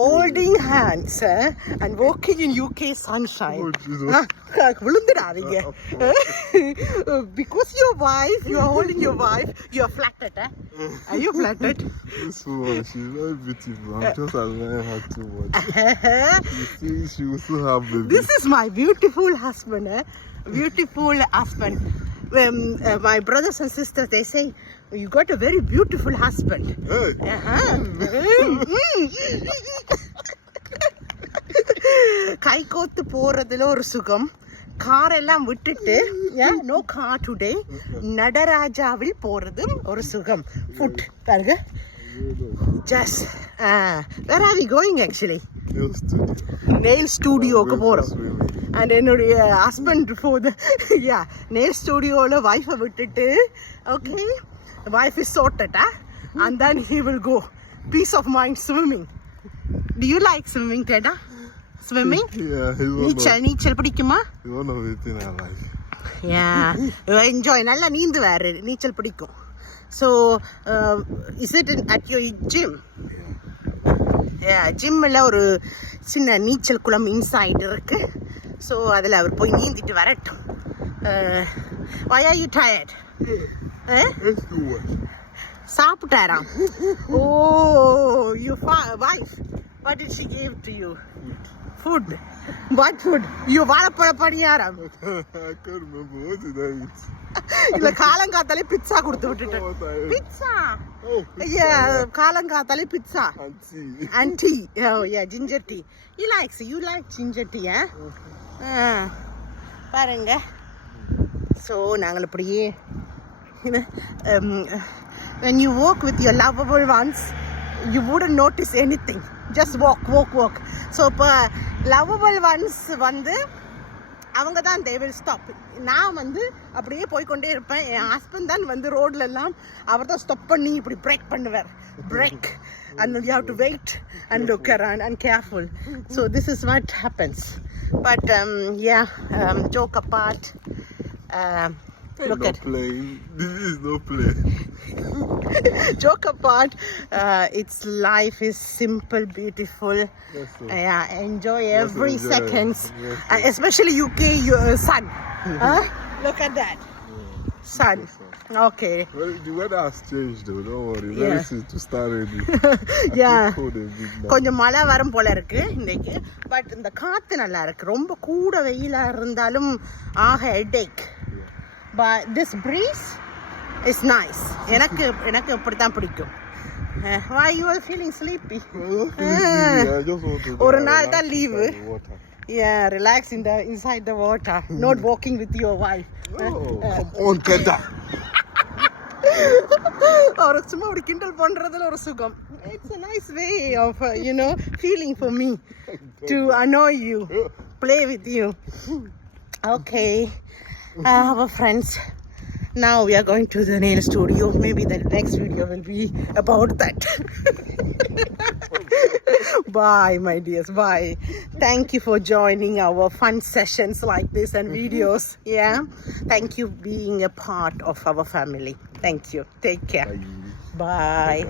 holding hands and walking in UK sunshine. விழுந்துடாதீங்க. Because your wife, you are holding your wife, you are flattered. Are you flattered? She's very beautiful. I'm just admiring her too much. You see, she will still have baby. This is my beautiful husband. Beautiful husband. My brothers and sisters, they say, you got a very beautiful husband. Hey. கை கோத்து போறதுல ஒரு சுகம், காரெல்லாம் விட்டுட்டு no car today, நடராஜாவில் போறதும் ஒரு சுகம். ஃபுட் பாருங்க. Just where are we going actually? Nail ஸ்டூடியோக்கு போறோம். அண்ட் என்னுடைய ஹஸ்பண்ட் நெயில் ஸ்டூடியோவில் ஒய்ஃபை விட்டுட்டு, okay wife is sorted, and then he will go peace of mind swimming. Do you like swimming, Teda? Swimming? Yeah, நீச்சல் பிடிக்குமா? one of the things I like. Yeah, enjoy. நல்லா நீந்துவாரு, நீச்சல் பிடிக்கும். So is it at your gym? Yeah, ஜிம்மில் ஒரு சின்ன நீச்சல் குளம் இன்சைட் இருக்கு. ஸோ அதில் அவர் போய் நீந்திட்டு வரட்டும். Why are you tired? சாப்பிட்டாராம். ஓ, your wife, what did she give to you? Food. What food? You வாழைப்பழ பணியாரம். I can't remember. What did I eat? இல்ல காலங்காத்தாலே பிட்சா கொடுத்து விட்டுட்டேன். பிட்சா. காலங்காத்தாலே pizza. And tea. Oh yeah, ginger tea. You like ginger tea, பாருங்க. ஸோ நாங்கள் இப்படியே when you walk with your lovable ones, you wouldn't notice anything. Just walk. So இப்போ lovable ones வந்து அவங்க தான் they will stop. நான் வந்து அப்படியே போய்கொண்டே இருப்பேன். என் ஹஸ்பண்ட் தான் வந்து ரோட்லெல்லாம் அவர் தான் ஸ்டாப் பண்ணி இப்படி பிரேக் பண்ணுவார். Break and you have to wait and look around and careful. So this is what happens. But joke apart. Look at playing. This is no play. Joke apart. Its life is simple, beautiful. Enjoy every seconds. Especially UK sun. Look at that. Sun. Okay. Well, the weather has changed though. Don't worry. Very soon to start ready. கொஞ்சம் மழை வரும் போல இருக்கு இன்னைக்கு. பட் இந்த காத்து நல்லா இருக்கு. ரொம்ப கூட வெயிலா இருந்தாலும் headache. But this breeze is nice. எனக்கு அப்படித்தான் பிடிக்கும். Why you are feeling sleepy? I just want to ஒரு நாள் தான் leave. Yeah, relax inside the water. Not walking with your wife. Come on, Teda. ஒரு சும்மா அப்படி கிண்டல் பண்றதுல ஒரு சுகம். It's a nice way of feeling for me to annoy you, play with you. Okay. Our friends, now we are going to the nail studio. Maybe the next video will be about that. Bye my dears, bye. Thank you for joining our fun sessions like this and videos. Thank you being a part of our family. Thank you. Take care. Bye.